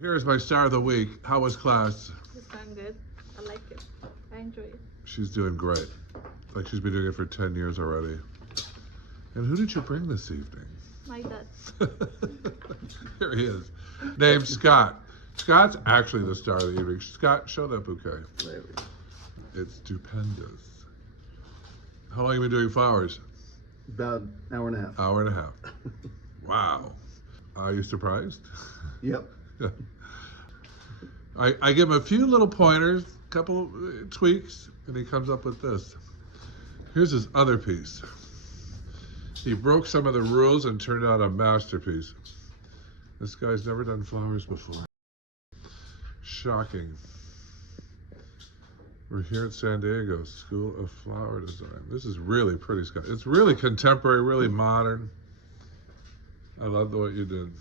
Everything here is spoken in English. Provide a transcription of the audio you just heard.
Here's my star of the week. How was class? It's going good. I like it. I enjoy it. She's doing great. Like she's been doing it for 10 years already. And who did you bring this evening? My dad. Here he is. Named Scott. Scott's actually the star of the evening. Scott, show that bouquet. It's stupendous. How long have you been doing flowers? About an hour and a half. Hour and a half. Wow. Are you surprised? Yep. I give him a few little pointers, a couple tweaks, and he comes up with this. Here's his other piece. He broke some of the rules and turned out a masterpiece. This guy's never done flowers before. Shocking. We're here at San Diego School of Flower Design. This is really pretty, Scott. It's really contemporary, really modern. I love the way you did.